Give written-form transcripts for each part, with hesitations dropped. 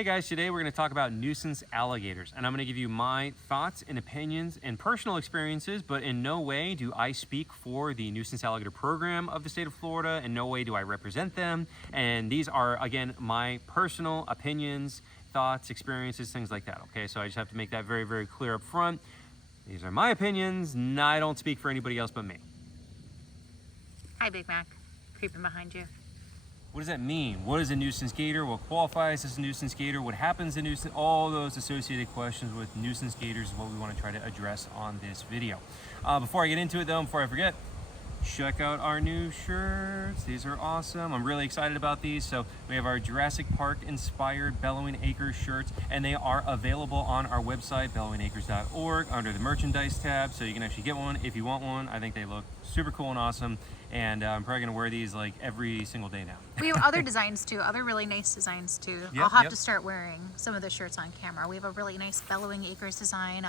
Hey guys, today we're going to talk about nuisance alligators, and I'm going to give you my thoughts and opinions and personal experiences, but in no way do I speak for the nuisance alligator program of the state of Florida. In no way do I represent them, and these are, again, my personal opinions, thoughts, experiences, things like that, okay? So I just have to make that very, very clear up front. These are my opinions, and I don't speak for anybody else but me. Hi, Big Mac. Creeping behind you. What does that mean? What is a nuisance gator? What qualifies as a nuisance gator? What happens to nuisance? All those associated questions with nuisance gators is what we want to try to address on this video. Before I get into it though, before I forget, check out our new shirts. These are awesome. I'm really excited about these. So we have our Jurassic Park inspired Bellowing Acres shirts, and they are available on our website, bellowingacres.org, under the merchandise tab. So you can actually get one if you want one. I think they look super cool and awesome. And I'm probably gonna wear these like every single day now. We have other designs too, other really nice designs too. Yep, I'll have yep. to start wearing some of the shirts on camera. We have a really nice Bellowing Acres design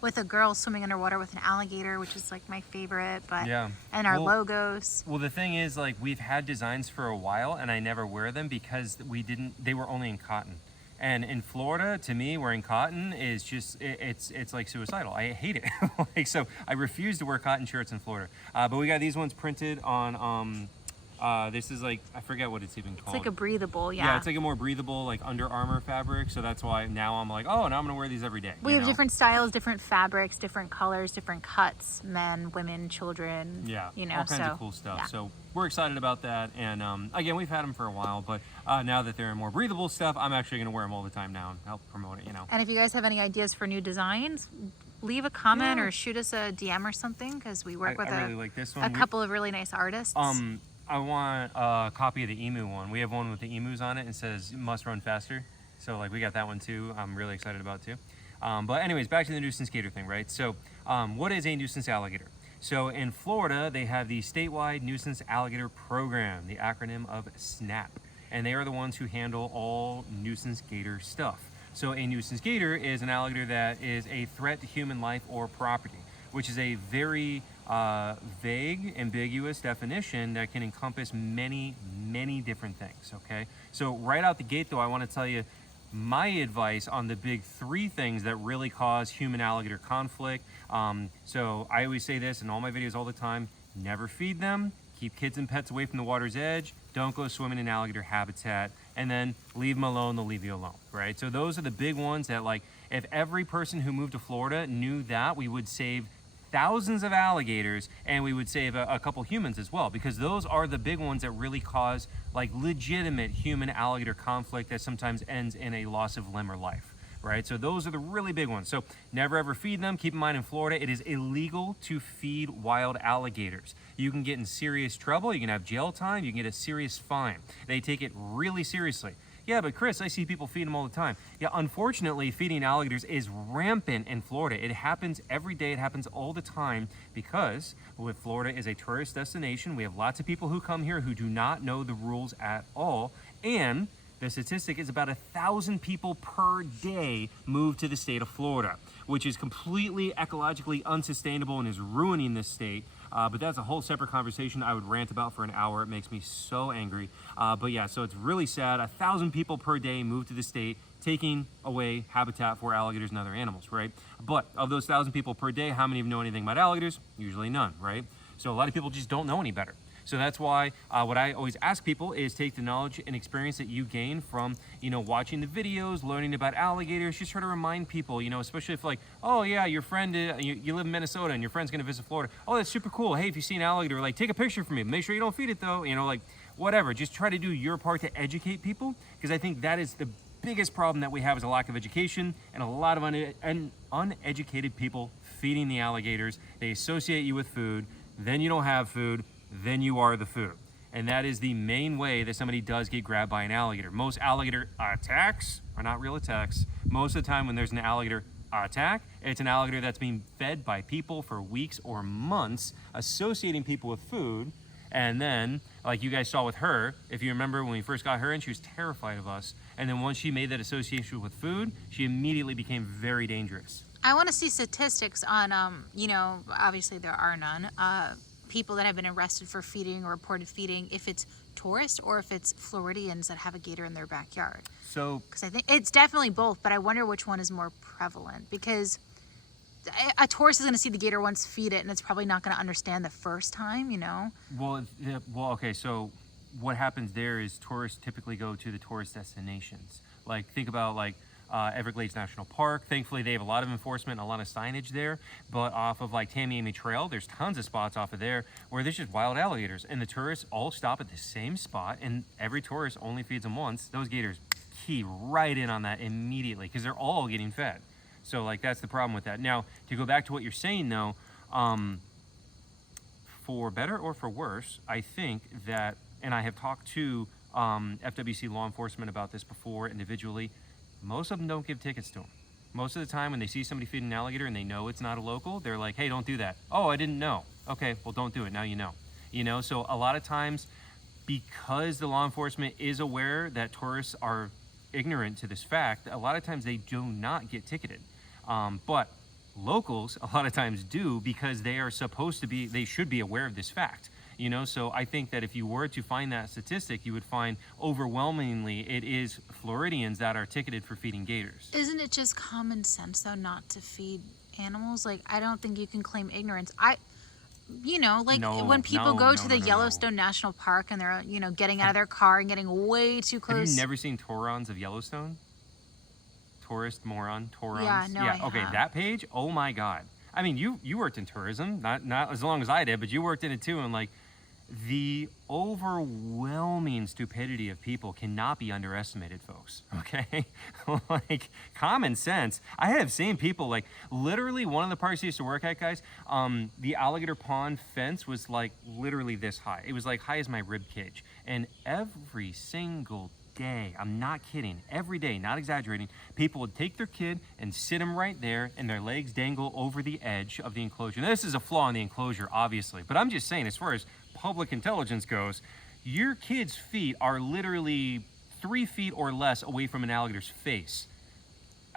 with a girl swimming underwater with an alligator, which is like my favorite. But Yeah. and our logos. Well, the thing is, like, we've had designs for a while, and I never wear them because they were only in cotton. And in Florida, to me, wearing cotton is just, it's like suicidal. I hate it. Like, so I refuse to wear cotton shirts in Florida. But we got these ones printed on, this is like, I forget what it's even called. It's like a breathable, Yeah, it's like a more breathable, like Under Armour fabric. So that's why now I'm like, oh, now I'm gonna wear these every day. We have different styles, different fabrics, different colors, different cuts, men, women, children. Yeah, you know, all kinds of cool stuff. Yeah. So we're excited about that. And again, we've had them for a while, but now that they're more breathable stuff, I'm actually gonna wear them all the time now and help promote it, you know. And if you guys have any ideas for new designs, leave a comment Yeah. or shoot us a DM or something, because we work with I really like this one. a couple of really nice artists. I want a copy of the emu one. We have one with the emus on it and says must run faster. So like we got that one too. I'm really excited about too. But anyways, back to the nuisance gator thing, right? So what is a nuisance alligator? So in Florida, they have the statewide nuisance alligator program, the acronym of SNAP. And they are the ones who handle all nuisance gator stuff. So a nuisance gator is an alligator that is a threat to human life or property, which is a very vague, ambiguous definition that can encompass many, many different things, okay? So right out the gate though, I want to tell you my advice on the big three things that really cause human-alligator conflict. So I always say this in all my videos all the time: never feed them, keep kids and pets away from the water's edge, don't go swimming in alligator habitat, and then leave them alone, they'll leave you alone, right? So those are the big ones that, like, if every person who moved to Florida knew that, we would save thousands of alligators, and we would save a couple humans as well, because those are the big ones that really cause like legitimate human alligator conflict that sometimes ends in a loss of limb or life, right? So those are the really big ones. So never ever feed them. Keep in mind, in Florida, it is illegal to feed wild alligators. You can get in serious trouble. You can have jail time. You can get a serious fine. They take it really seriously. Yeah, but Chris, I see people feed them all the time. Yeah, unfortunately, feeding alligators is rampant in Florida. It happens every day. It happens all the time because with Florida is a tourist destination. We have lots of people who come here who do not know the rules at all. And the statistic is about 1,000 people per day move to the state of Florida, which is completely ecologically unsustainable and is ruining this state. But that's a whole separate conversation I would rant about for an hour. It makes me so angry. But yeah, so it's really sad. 1,000 people per day move to the state, taking away habitat for alligators and other animals, right? But of those 1,000 people per day, how many of them know anything about alligators? Usually none, right? So a lot of people just don't know any better. So that's why what I always ask people is take the knowledge and experience that you gain from, you know, watching the videos, learning about alligators. Just try to remind people, you know, especially if like, oh yeah, your friend, you live in Minnesota and your friend's gonna visit Florida. Oh, that's super cool. Hey, if you see an alligator, like take a picture for me. Make sure you don't feed it though, you know, like whatever. Just try to do your part to educate people, because I think that is the biggest problem that we have is a lack of education and a lot of uneducated people feeding the alligators. They associate you with food, then you don't have food, then you are the food. And that is the main way that somebody does get grabbed by an alligator. Most alligator attacks are not real attacks. Most of the time when there's an alligator attack, it's an alligator that's being fed by people for weeks or months, associating people with food. And then, like you guys saw with her, if you remember when we first got her in, she was terrified of us. And then once she made that association with food, she immediately became very dangerous. I want to see statistics on, you know, obviously there are none, people that have been arrested for feeding or reported feeding, if it's tourists or if it's Floridians that have a gator in their backyard. So, Because I think it's definitely both, but I wonder which one is more prevalent. Because a tourist is going to see the gator once, feed it, and it's probably not going to understand the first time, you know? well, okay, so what happens there is tourists typically go to the tourist destinations. Like, think about like Everglades National Park. Thankfully, they have a lot of enforcement and a lot of signage there. But off of like Tamiami Trail, there's tons of spots off of there where there's just wild alligators. And the tourists all stop at the same spot, and every tourist only feeds them once. Those gators key right in on that immediately because they're all getting fed. So like that's the problem with that. Now, to go back to what you're saying though, for better or for worse, I think that, and I have talked to FWC law enforcement about this before individually, most of them don't give tickets to them. Most of the time when they see somebody feeding an alligator and they know it's not a local, they're like, hey, don't do that. Oh, I didn't know. Okay, well, don't do it. Now you know. You know, so a lot of times, because the law enforcement is aware that tourists are ignorant to this fact, a lot of times they do not get ticketed. But locals a lot of times do because they are supposed to be, they should be aware of this fact. You know, so I think that if you were to find that statistic, you would find overwhelmingly it is Floridians that are ticketed for feeding gators. Isn't it just common sense, though, not to feed animals? Like, I don't think you can claim ignorance. When people go to the Yellowstone National Park and they're, getting out of their car and getting way too close. Have you never seen Taurons of Yellowstone? Tourist moron, Taurons? Yeah, no, I okay, have. that page, oh my God. I mean, you worked in tourism, not as long as I did, but you worked in it too, and like, the overwhelming stupidity of people cannot be underestimated, folks, okay? Like, common sense. I have seen people, like, literally one of the parks I used to work at, guys, the alligator pond fence was, like, literally this high. It was, like, high as my rib cage. And every single day, I'm not kidding, every day, not exaggerating, people would take their kid and sit him right there, and their legs dangle over the edge of the enclosure. Now, this is a flaw in the enclosure, obviously, but I'm just saying, as far as public intelligence goes, your kid's feet are literally 3 feet or less away from an alligator's face.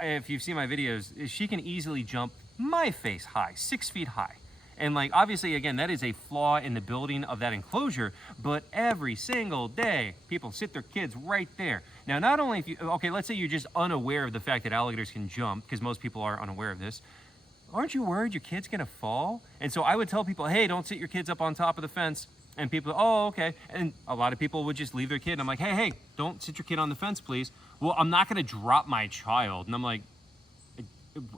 If you've seen my videos, she can easily jump my face high, 6 feet high. And like, obviously, again, that is a flaw in the building of that enclosure, but every single day, people sit their kids right there. Now, not only if you, okay, let's say you're just unaware of the fact that alligators can jump, because most people are unaware of this. Aren't you worried your kid's gonna fall? And so I would tell people, hey, don't sit your kids up on top of the fence. And people, oh, okay. And a lot of people would just leave their kid. I'm like, hey, don't sit your kid on the fence, please. Well, I'm not gonna drop my child. And I'm like,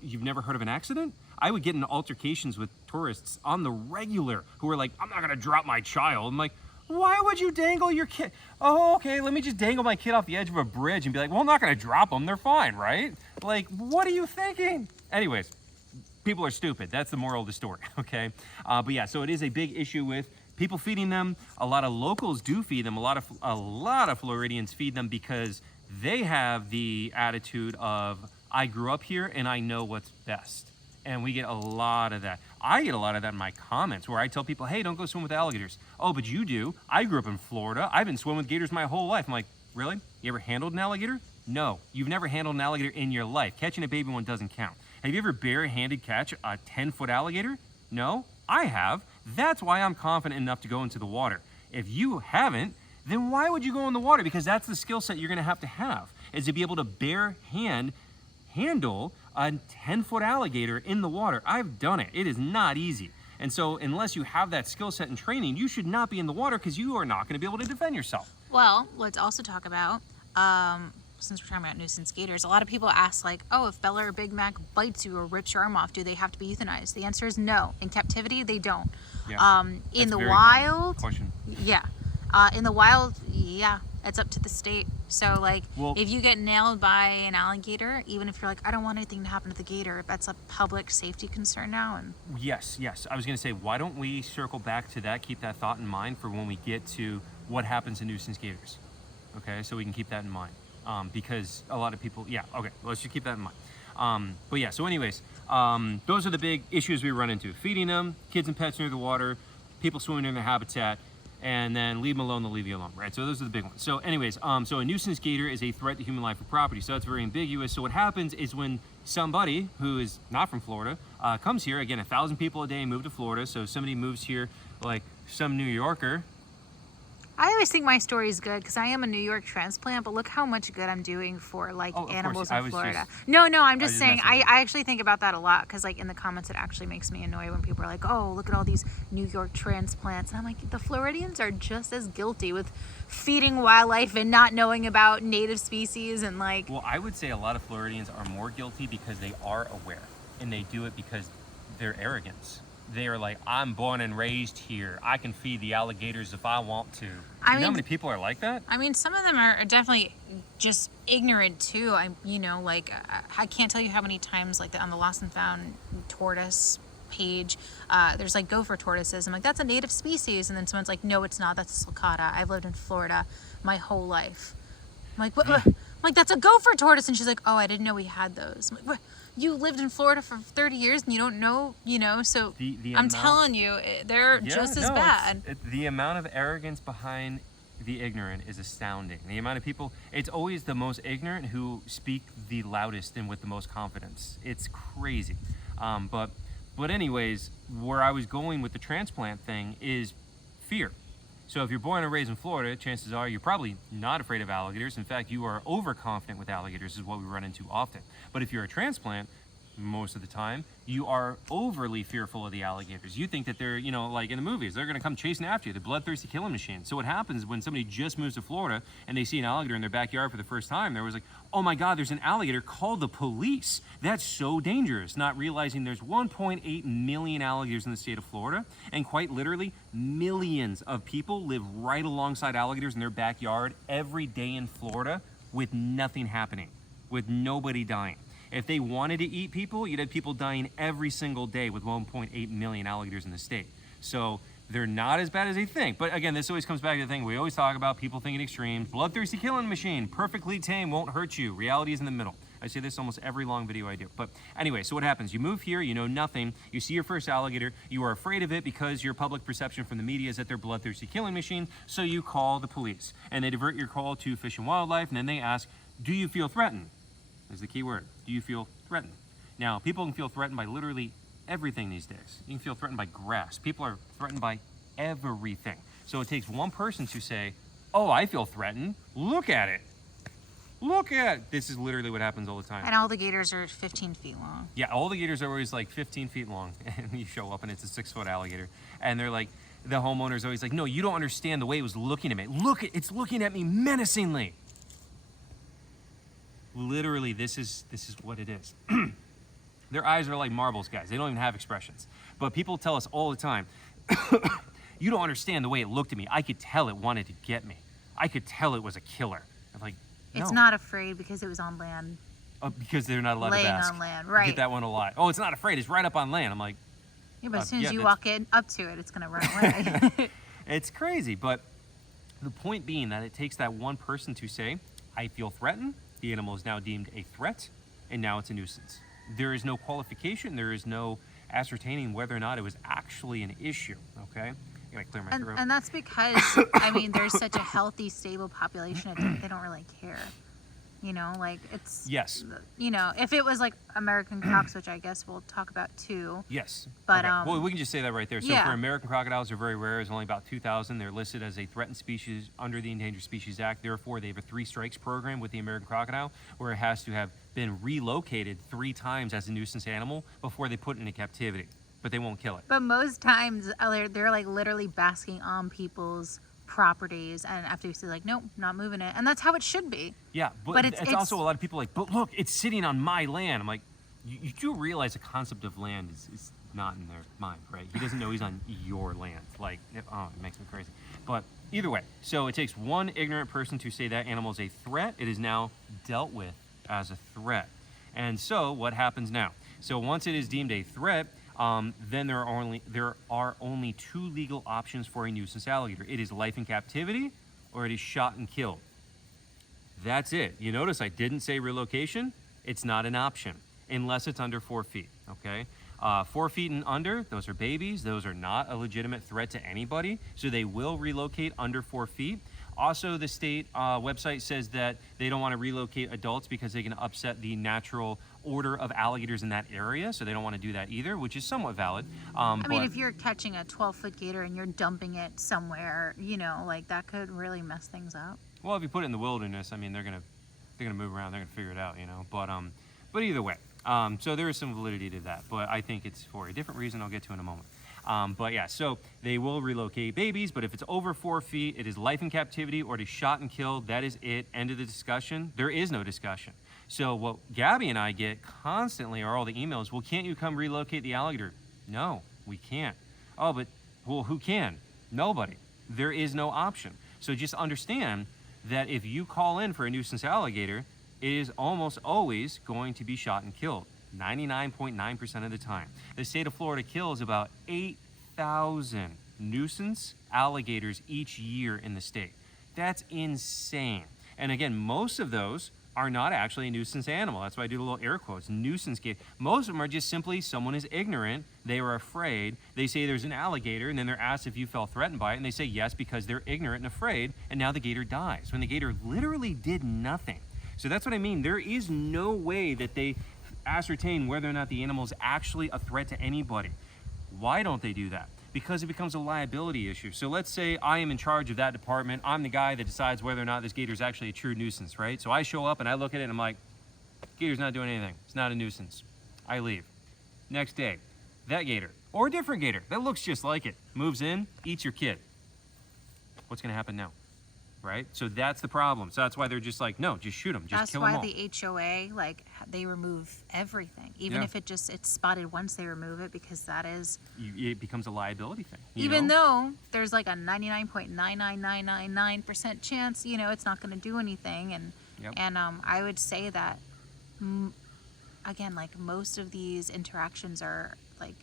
you've never heard of an accident? I would get in altercations with tourists on the regular who were like, I'm not gonna drop my child. I'm like, why would you dangle your kid? Oh, okay, let me just dangle my kid off the edge of a bridge and be like, well, I'm not gonna drop them, they're fine, right? Like, what are you thinking? Anyways, people are stupid. That's the moral of the story, okay? But yeah, so it is a big issue with people feeding them. A lot of locals do feed them. A lot of Floridians feed them because they have the attitude of, I grew up here and I know what's best. And we get a lot of that. I get a lot of that in my comments where I tell people, hey, don't go swim with alligators. Oh, but you do. I grew up in Florida. I've been swimming with gators my whole life. I'm like, really? You ever handled an alligator? No, you've never handled an alligator in your life. Catching a baby one doesn't count. Have you ever barehanded catch a 10-foot alligator? No, I have. That's why I'm confident enough to go into the water. If you haven't, then why would you go in the water? Because that's the skill set you're gonna have, is to be able to handle a 10-foot alligator in the water. I've done it. It is not easy. And so unless you have that skill set and training, you should not be in the water because you are not gonna be able to defend yourself. Well, let's also talk about, since we're talking about nuisance gators, a lot of people ask like, oh, if Bella or Big Mac bites you or rips your arm off, do they have to be euthanized? The answer is no. In captivity, they don't. Yeah, in the wild, question. Yeah. In the wild, yeah, it's up to the state. So like, if you get nailed by an alligator, even if you're like, I don't want anything to happen to the gator, that's a public safety concern now. And yes. I was gonna say, why don't we circle back to that, keep that thought in mind for when we get to what happens to nuisance gators. Okay, so we can keep that in mind. Because a lot of people, let's just keep that in mind. But yeah, so anyways, those are the big issues we run into. Feeding them, kids and pets near the water, people swimming in their habitat, and then leave them alone, they'll leave you alone, right? So those are the big ones. So anyways, so a nuisance gator is a threat to human life or property. So that's very ambiguous. So what happens is when somebody who is not from Florida comes here, again, 1,000 people a day move to Florida. So somebody moves here, like some New Yorker, I always think my story is good because I am a New York transplant, but look how much good I'm doing for like Oh, of animals course. in Florida. No, I'm just just saying messing with you. I actually think about that a lot because like in the comments it actually makes me annoyed when people are like, oh, look at all these New York transplants. And I'm like, the Floridians are just as guilty with feeding wildlife and not knowing about native species and like. Well, I would say a lot of Floridians are more guilty because they are aware and they do it because they're arrogance. They are like, I'm born and raised here. I can feed the alligators if I want to. You know how many people are like that? I mean, some of them are definitely just ignorant too. I can't tell you how many times like on the Lost and Found tortoise page, there's like gopher tortoises. I'm like, that's a native species, and then someone's like, no, it's not. That's a sulcata. I've lived in Florida my whole life. I'm like, what? I'm like, that's a gopher tortoise, and she's like, oh, I didn't know we had those. I'm like, what? You lived in Florida for 30 years and you don't know, so I'm telling you, they're just as bad. The amount of arrogance behind the ignorant is astounding. The amount of people, it's always the most ignorant who speak the loudest and with the most confidence. It's crazy. But anyways, where I was going with the transplant thing is fear. So if you're born and raised in Florida, chances are you're probably not afraid of alligators. In fact, you are overconfident with alligators is what we run into often. But if you're a transplant, most of the time, you are overly fearful of the alligators. You think that they're, like in the movies, they're going to come chasing after you, the bloodthirsty killing machine. So what happens when somebody just moves to Florida and they see an alligator in their backyard for the first time, they're always like, oh my God, there's an alligator, call the police. That's so dangerous. Not realizing there's 1.8 million alligators in the state of Florida, and quite literally, millions of people live right alongside alligators in their backyard every day in Florida with nothing happening, with nobody dying. If they wanted to eat people, you'd have people dying every single day with 1.8 million alligators in the state. So they're not as bad as they think. But again, this always comes back to the thing we always talk about, people thinking extremes. Bloodthirsty killing machine, perfectly tame, won't hurt you. Reality is in the middle. I say this almost every long video I do. But anyway, so what happens? You move here, you know nothing. You see your first alligator. You are afraid of it because your public perception from the media is that they're bloodthirsty killing machine. So you call the police. And they divert your call to Fish and Wildlife. And then they ask, do you feel threatened? Is the key word. Do you feel threatened? Now, people can feel threatened by literally everything these days. You can feel threatened by grass. People are threatened by everything. So it takes one person to say, oh, I feel threatened. Look at it. Look at it. This is literally what happens all the time. And all the gators are 15 feet long. Yeah, all the gators are always like 15 feet long. And you show up and it's a 6-foot alligator. And they're like, the homeowner's always like, no, you don't understand the way it was looking at me. Look, it's looking at me menacingly. Literally, this is what it is. Their eyes are like marbles, guys. They don't even have expressions. But people tell us all the time, you don't understand the way it looked at me. I could tell it wanted to get me. I could tell it was a killer. I'm like, no. It's not afraid because it was on land. Because they're not allowed to laying bask. on land, right? You get that one a lot. Oh, it's not afraid. It's right up on land. I'm like, yeah, but as soon as you walk up to it, it's gonna run away. It's crazy. But the point being that it takes that one person to say, I feel threatened. The animal is now deemed a threat, and now it's a nuisance. There is no qualification. There is no ascertaining whether or not it was actually an issue. Okay, I gotta clear my throat. And that's because there's such a healthy, stable population. They don't really care. Like it's. Yes. If it was like American Crocs, which I guess we'll talk about too. Yes. But okay. Well, we can just say that right there. So yeah. For American crocodiles, they're very rare. There's only about 2,000. They're listed as a threatened species under the Endangered Species Act. Therefore, they have a 3 strikes program with the American crocodile, where it has to have been relocated 3 times as a nuisance animal before they put it into captivity. But they won't kill it. But most times, they're like literally basking on people's properties, and after you say like, nope, not moving it, and that's how it should be. Yeah, but it's also a lot of people like, but look, it's sitting on my land. I'm like, you do realize the concept of land is not in their mind, right? He doesn't know he's on your land. Like, it makes me crazy. But either way, so it takes one ignorant person to say that animal is a threat. It is now dealt with as a threat. And so what happens now? So once it is deemed a threat, then there are only 2 legal options for a nuisance alligator. It is life in captivity, or it is shot and killed. That's it. You notice I didn't say relocation. It's not an option unless it's under 4 feet. Okay, 4 feet and under, those are babies. Those are not a legitimate threat to anybody, so they will relocate under 4 feet. Also, the state website says that they don't want to relocate adults because they can upset the natural order of alligators in that area, so they don't want to do that either, which is somewhat valid. I mean, if you're catching a 12-foot gator and you're dumping it somewhere, you know, like that could really mess things up. Well, if you put it in the wilderness, I mean, they're gonna move around, they're gonna figure it out, you know. But either way, so there is some validity to that, but I think it's for a different reason I'll get to in a moment. But yeah, so they will relocate babies, but if it's over 4 feet, it is life in captivity or it is shot and killed. That is it. End of the discussion. There is no discussion. So what Gabby and I get constantly are all the emails, well, can't you come relocate the alligator? No, we can't. Oh, but, well, who can? Nobody. There is no option. So just understand that if you call in for a nuisance alligator, it is almost always going to be shot and killed. 99.9% of the time. The state of Florida kills about 8,000 nuisance alligators each year in the state. That's insane. And again, most of those are not actually a nuisance animal. That's why I do the little air quotes, nuisance gator. Most of them are just simply someone is ignorant, they were afraid, they say there's an alligator, and then they're asked if you felt threatened by it, and they say yes because they're ignorant and afraid, and now the gator dies, when the gator literally did nothing. So that's what I mean. There is no way that they ascertain whether or not the animal is actually a threat to anybody. Why don't they do that? Because it becomes a liability issue. So let's say I am in charge of that department. I'm the guy that decides whether or not this gator is actually a true nuisance, right? So I show up and I look at it and I'm like, gator's not doing anything. It's not a nuisance. I leave. Next day, that gator, or a different gator that looks just like it, moves in, eats your kid. What's gonna happen now? Right? So that's the problem. So that's why they're just like, no, just shoot them. Just kill them all. That's why the HOA, like, they remove everything. Even if it's spotted once, they remove it because that is... It becomes a liability thing. Even though there's like a 99.99999% chance, you know, it's not going to do anything. And I would say that, again, like most of these interactions are like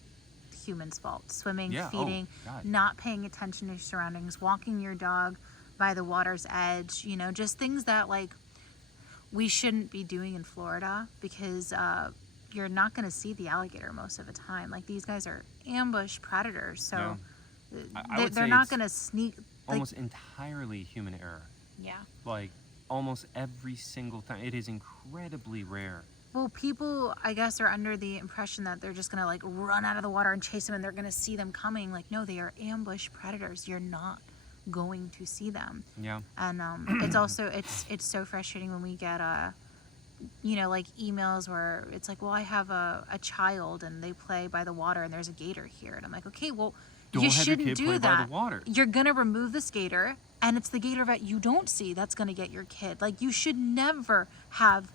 humans' fault. Swimming, feeding, not paying attention to your surroundings, walking your dog by the water's edge, you know, just things that like we shouldn't be doing in Florida because you're not going to see the alligator most of the time. Like these guys are ambush predators, so they're not going to sneak. Almost entirely human error. Yeah. Like almost every single time. It is incredibly rare. Well, people, I guess, are under the impression that they're just going to like run out of the water and chase them and they're going to see them coming. Like, no, they are ambush predators. You're not going to see them. Yeah. And it's also it's so frustrating when we get you know, like emails where it's like, well, I have a child and they play by the water and there's a gator here, and I'm like, okay, well, you shouldn't do that. By the water. You're gonna remove this gator, and it's the gator that you don't see that's gonna get your kid. Like, you should never have,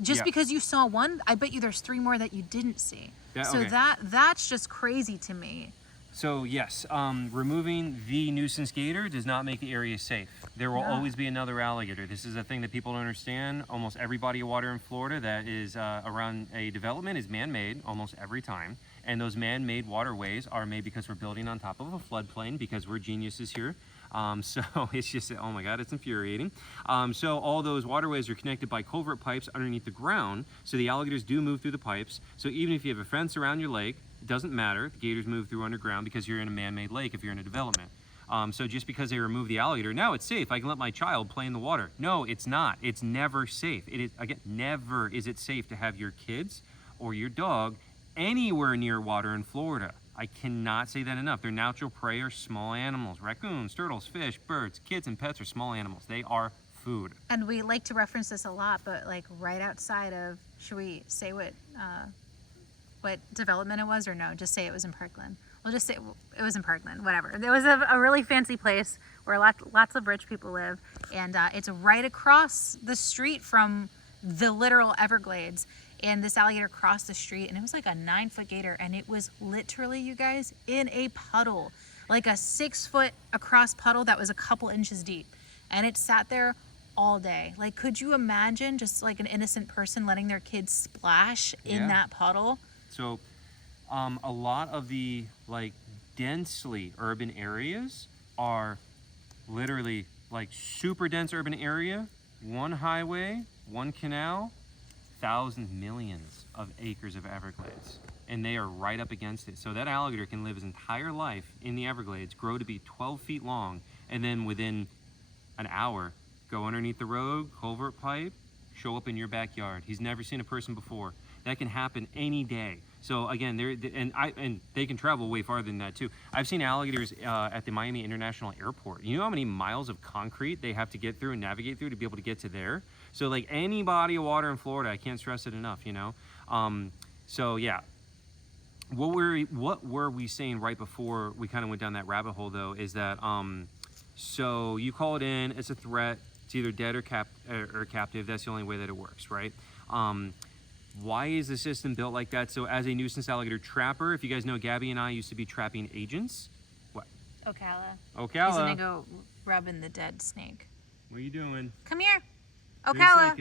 just because you saw one, I bet you there's 3 more that you didn't see. Yeah, so okay. that's just crazy to me. So yes, removing the nuisance gator does not make the area safe. There will always be another alligator. This is a thing that people don't understand. Almost every body of water in Florida that is around a development is man-made almost every time. And those man-made waterways are made because we're building on top of a floodplain because we're geniuses here. So it's just, oh my God, it's infuriating. So all those waterways are connected by culvert pipes underneath the ground. So the alligators do move through the pipes. So even if you have a fence around your lake, it doesn't matter. The gators move through underground because you're in a man-made lake if you're in a development. So just because they remove the alligator, now it's safe. I can let my child play in the water. No, it's not. It's never safe. It is, again, never is it safe to have your kids or your dog anywhere near water in Florida. I cannot say that enough. Their natural prey are small animals. Raccoons, turtles, fish, birds, kids, and pets are small animals. They are food. And we like to reference this a lot, but like right outside of, should we say what development it was, or no? Just say it was in Parkland. We'll just say it was in Parkland, whatever. There was a really fancy place where lots of rich people live, and it's right across the street from the literal Everglades. And this alligator crossed the street, and it was like a 9-foot gator, and it was literally, you guys, in a puddle, like a 6-foot across puddle that was a couple inches deep, and it sat there all day. Like, could you imagine just like an innocent person letting their kids splash in that puddle? So a lot of the like densely urban areas are literally like super dense urban area, one highway, one canal, thousands, millions of acres of Everglades, and they are right up against it. So that alligator can live his entire life in the Everglades, grow to be 12 feet long, and then within an hour, go underneath the road, culvert pipe, show up in your backyard. He's never seen a person before. That can happen any day. So again, and they can travel way farther than that too. I've seen alligators at the Miami International Airport. You know how many miles of concrete they have to get through and navigate through to be able to get to there? So like any body of water in Florida, I can't stress it enough, you know? So yeah, what were we saying right before we kind of went down that rabbit hole though, is that, so you call it in, it's a threat, it's either dead or captive, that's the only way that it works, right? Why is the system built like that? So as a nuisance alligator trapper, if you guys know, Gabby and I used to be trapping agents. What? Okala. Okala. He's gonna go rubbing the dead snake. What are you doing? Come here. Okala.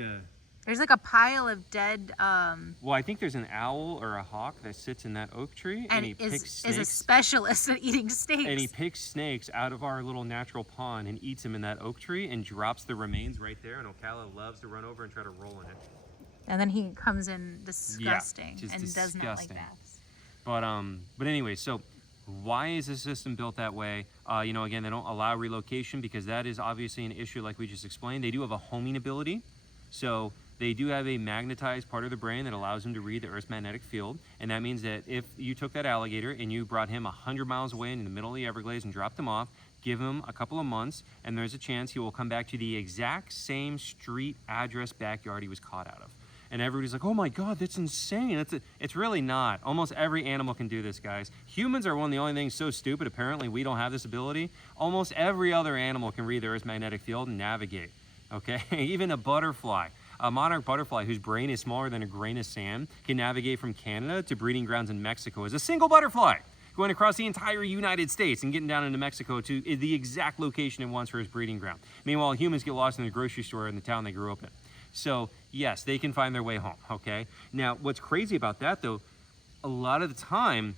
There's There's like a pile of dead. Well, I think there's an owl or a hawk that sits in that oak tree, and he picks snakes. Is a specialist at eating snakes. And he picks snakes out of our little natural pond and eats them in that oak tree and drops the remains right there. And Okala loves to run over and try to roll in it. And then he comes in disgusting and disgusting. does not like baths. But anyway, so why is the system built that way? You know, again, they don't allow relocation because that is obviously an issue like we just explained. They do have a homing ability. So they do have a magnetized part of the brain that allows them to read the Earth's magnetic field. And that means that if you took that alligator and you brought him 100 miles away in the middle of the Everglades and dropped him off, give him a couple of months, and there's a chance he will come back to the exact same street address backyard he was caught out of. And everybody's like, oh my God, that's insane. It's really not. Almost every animal can do this, guys. Humans are one of the only things so stupid, apparently we don't have this ability. Almost every other animal can read the Earth's magnetic field and navigate, okay? Even a butterfly, a monarch butterfly whose brain is smaller than a grain of sand, can navigate from Canada to breeding grounds in Mexico as a single butterfly, going across the entire United States and getting down into Mexico to the exact location it wants for his breeding ground. Meanwhile, humans get lost in the grocery store in the town they grew up in. So yes, they can find their way home, okay? Now, what's crazy about that though, a lot of the time,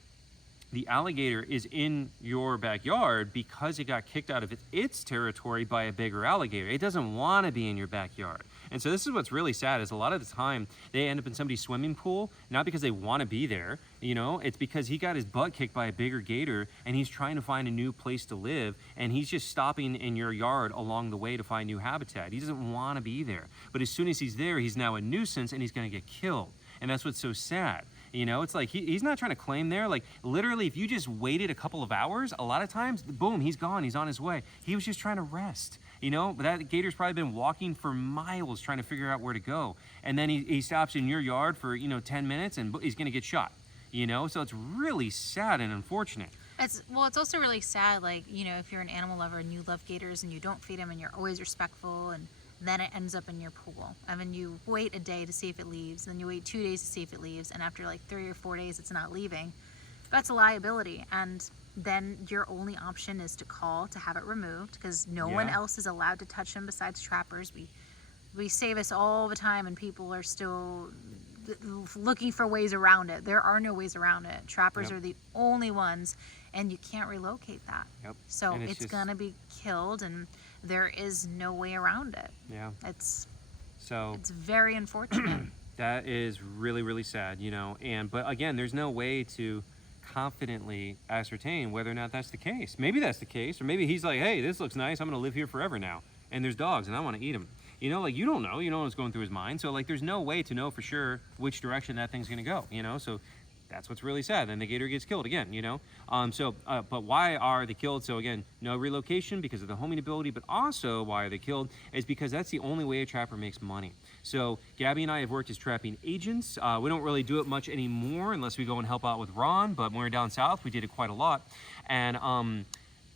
the alligator is in your backyard because it got kicked out of its territory by a bigger alligator. It doesn't want to be in your backyard. And so this is what's really sad, is a lot of the time they end up in somebody's swimming pool, not because they want to be there, you know, it's because he got his butt kicked by a bigger gator and he's trying to find a new place to live, and he's just stopping in your yard along the way to find new habitat. He doesn't want to be there. But as soon as he's there, he's now a nuisance and he's going to get killed. And that's what's so sad. You know, it's like he's not trying to claim there. Like literally, if you just waited a couple of hours, a lot of times, boom, he's gone. He's on his way. He was just trying to rest. You know, but that gator's probably been walking for miles trying to figure out where to go. And then he stops in your yard for, 10 minutes and he's going to get shot. You know, so it's really sad and unfortunate. It's also really sad, like, if you're an animal lover and you love gators and you don't feed them and you're always respectful, and then it ends up in your pool. I mean, you wait a day to see if it leaves, then you wait 2 days to see if it leaves, and after like 3 or 4 days it's not leaving. That's a liability, and then your only option is to call to have it removed, because no one else is allowed to touch them besides trappers. We say this all the time and people are still looking for ways around it. There are no ways around it. Trappers are the only ones, and you can't relocate that. So it's gonna be killed, and there is no way around it. It's very unfortunate. That is really, really sad, but again, there's no way to confidently ascertain whether or not that's the case. Maybe that's the case, or maybe he's like, hey, this looks nice, I'm gonna live here forever now, and there's dogs and I want to eat them. You don't know what's going through his mind. So like, there's no way to know for sure which direction that thing's gonna go, so that's what's really sad. Then the gator gets killed again, but why are they killed? So again, no relocation because of the homing ability, but also why are they killed is because that's the only way a trapper makes money. So Gabby and I have worked as trapping agents. We don't really do it much anymore unless we go and help out with Ron, but when we were down south, we did it quite a lot. And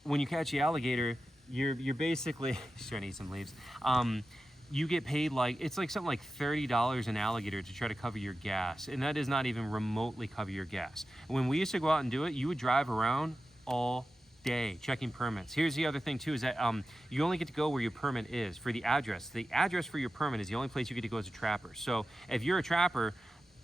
when you catch the alligator, you're basically, he's trying to eat some leaves. You get paid it's like something like $30 an alligator to try to cover your gas. And that does not even remotely cover your gas. When we used to go out and do it, you would drive around all day checking permits. Here's the other thing too, is that you only get to go where your permit is for the address. The address for your permit is the only place you get to go as a trapper. So if you're a trapper,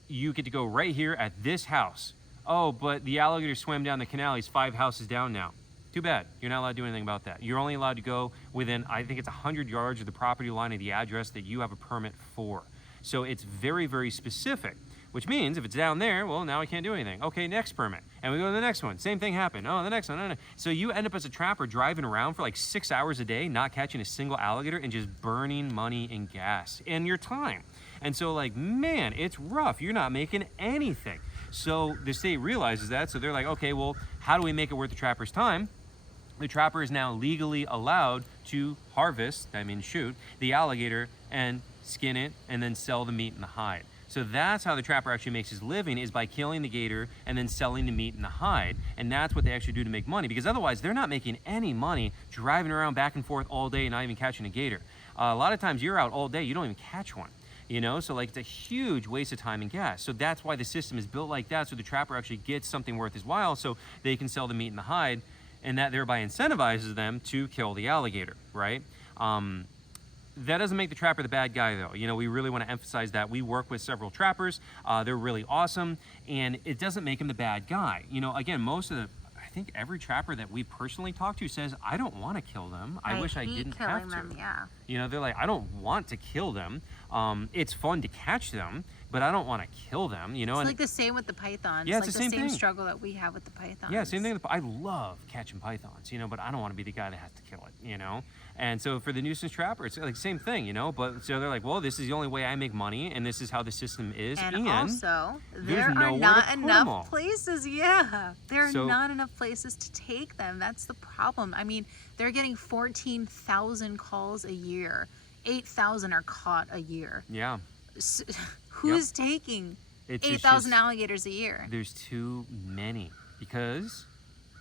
you get to go right here at this house. Oh, but the alligator swam down the canal. He's 5 houses down now. Too bad. You're not allowed to do anything about that. You're only allowed to go within, I think it's 100 yards of the property line of the address that you have a permit for. So it's very, very specific. which means if it's down there, well, now I can't do anything. Okay, next permit. And we go to the next one. Same thing happened. Oh, the next one. No. So you end up as a trapper driving around for like 6 hours a day, not catching a single alligator and just burning money and gas and your time. And so like, man, it's rough. You're not making anything. So the state realizes that. So they're like, okay, well, how do we make it worth the trapper's time? The trapper is now legally allowed to harvest, shoot, the alligator and skin it and then sell the meat and the hide. So that's how the trapper actually makes his living, is by killing the gator and then selling the meat and the hide. And that's what they actually do to make money, because otherwise they're not making any money driving around back and forth all day and not even catching a gator. A lot of times you're out all day, you don't even catch one. So like it's a huge waste of time and gas. So that's why the system is built like that, so the trapper actually gets something worth his while so they can sell the meat and the hide, and that thereby incentivizes them to kill the alligator, right? That doesn't make the trapper the bad guy though. We really want to emphasize that. We work with several trappers. They're really awesome, and it doesn't make him the bad guy. Again, I think every trapper that we personally talk to says, I don't want to kill them. I wish I didn't have to. Them, yeah. They're like, I don't want to kill them. It's fun to catch them, but I don't want to kill them, It's like the same with the pythons. Yeah, it's it's like the same thing. struggle that we have with the pythons. Yeah, same thing. I love catching pythons, but I don't want to be the guy that has to kill it, And so for the nuisance trapper, it's like same thing, But so they're like, well, this is the only way I make money, and this is how the system is. And also, there are nowhere not to put 'em enough all. places. Yeah, there are So- not enough places to take them. That's the problem. They're getting 14,000 calls a year. 8,000 are caught a year. Yeah. Who's taking It's 8,000 just- alligators a year? There's too many, because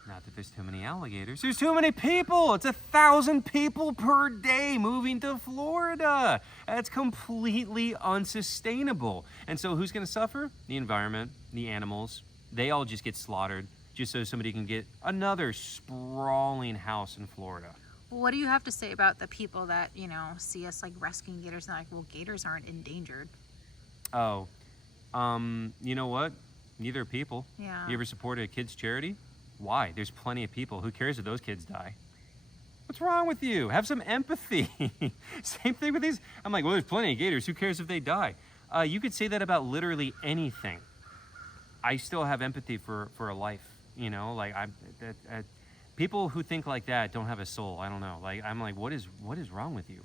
not that there's too many alligators, there's too many people. It's 1,000 people per day moving to Florida. That's completely unsustainable. And so who's going to suffer? The environment, the animals. They all just get slaughtered just so somebody can get another sprawling house in Florida. What do you have to say about the people that, see us like rescuing gators and like, well, gators aren't endangered? Oh, you know what? Neither are people. Yeah. You ever supported a kid's charity? Why? There's plenty of people. Who cares if those kids die? What's wrong with you? Have some empathy. Same thing with these. I'm like, well, there's plenty of gators. Who cares if they die? You could say that about literally anything. I still have empathy for a life. People who think like that don't have a soul. I don't know. I'm like, what is wrong with you?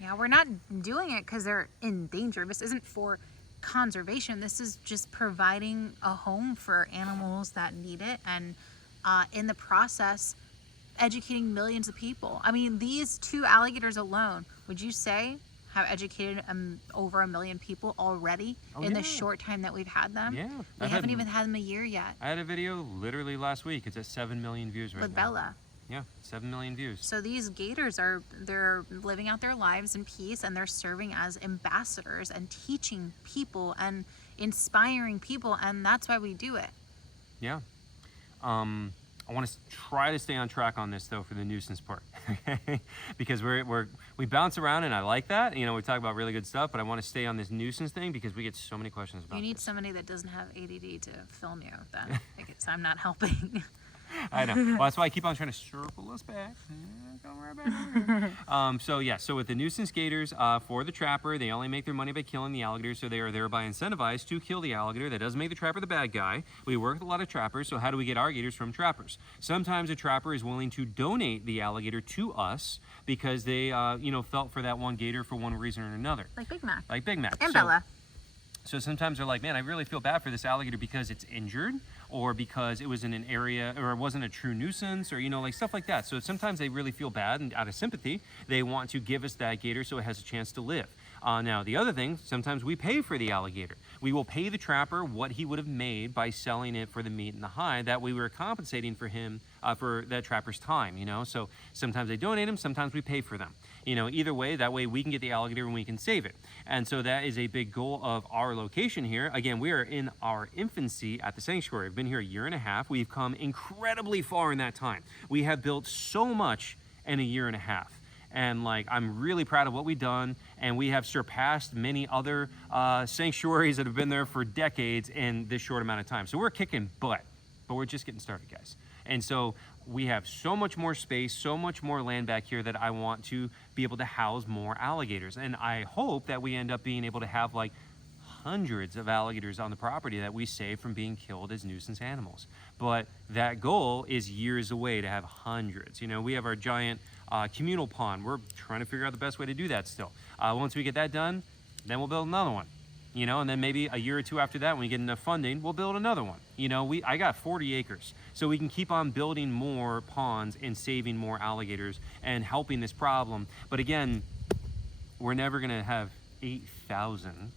Yeah, we're not doing it because they're in danger. This isn't for conservation. This is just providing a home for animals that need it, and in the process, educating millions of people. These 2 alligators alone, would you say, have educated over 1 million people already in the short time that we've had them? Yeah. We haven't even had them a year yet. I had a video literally last week. It's at 7 million views right With now. Bella. Yeah, 7 million views. So these gators they're living out their lives in peace, and they're serving as ambassadors and teaching people and inspiring people, and that's why we do it. Yeah. I want to try to stay on track on this though for the nuisance part, okay? Because we bounce around, and I like that. We talk about really good stuff, but I want to stay on this nuisance thing because we get so many questions about it. You need somebody that doesn't have ADD to film you. Then I guess I'm not helping. I know. Well, that's why I keep on trying to circle us back. Come right back over here. So with the nuisance gators, for the trapper, they only make their money by killing the alligator, so they are thereby incentivized to kill the alligator. That doesn't make the trapper the bad guy. We work with a lot of trappers, so how do we get our gators? From trappers. Sometimes a trapper is willing to donate the alligator to us because they, felt for that one gator for one reason or another. Like Big Mac. Like Big Mac. And Bella. So sometimes they're like, man, I really feel bad for this alligator because it's injured, or because it was in an area, or it wasn't a true nuisance, or stuff like that. So sometimes they really feel bad, and out of sympathy, they want to give us that gator so it has a chance to live. Now, the other thing, sometimes we pay for the alligator. We will pay the trapper what he would have made by selling it for the meat and the hide. That way we were compensating for him, for that trapper's time, So sometimes they donate them, sometimes we pay for them. Either way, that way we can get the alligator and we can save it. And so that is a big goal of our location here. Again, we are in our infancy at the sanctuary. We've been here 1.5 years. We've come incredibly far in that time. We have built so much in 1.5 years. And I'm really proud of what we've done, and we have surpassed many other sanctuaries that have been there for decades in this short amount of time. So we're kicking butt, but we're just getting started, guys. And so we have so much more space, so much more land back here that I want to be able to house more alligators. And I hope that we end up being able to have hundreds of alligators on the property that we save from being killed as nuisance animals. But that goal is years away to have hundreds. You know, we have our giant communal pond. We're trying to figure out the best way to do that still. Once we get that done, then we'll build another one. You know, and then maybe a year or two after that, when we get enough funding, we'll build another one. You know, I got 40 acres, so we can keep on building more ponds and saving more alligators and helping this problem. But again, we're never gonna have 8,000,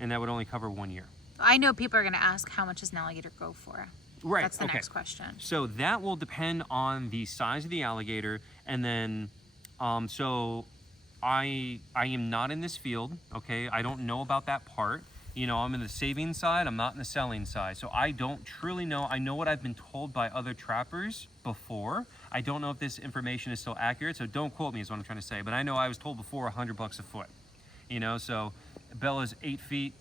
and that would only cover 1 year. I know people are going to ask, how much does an alligator go for? Right. That's the okay. next question. So that will depend on the size of the alligator, and then, so I am not in this field, okay? I don't know about that part. You know, I'm in the saving side, I'm not in the selling side. So I don't truly know. I know what I've been told by other trappers before. I don't know if this information is still accurate, so don't quote me is what I'm trying to say. But I know I was told before $100 a foot. You know, so Bella's 8 feet,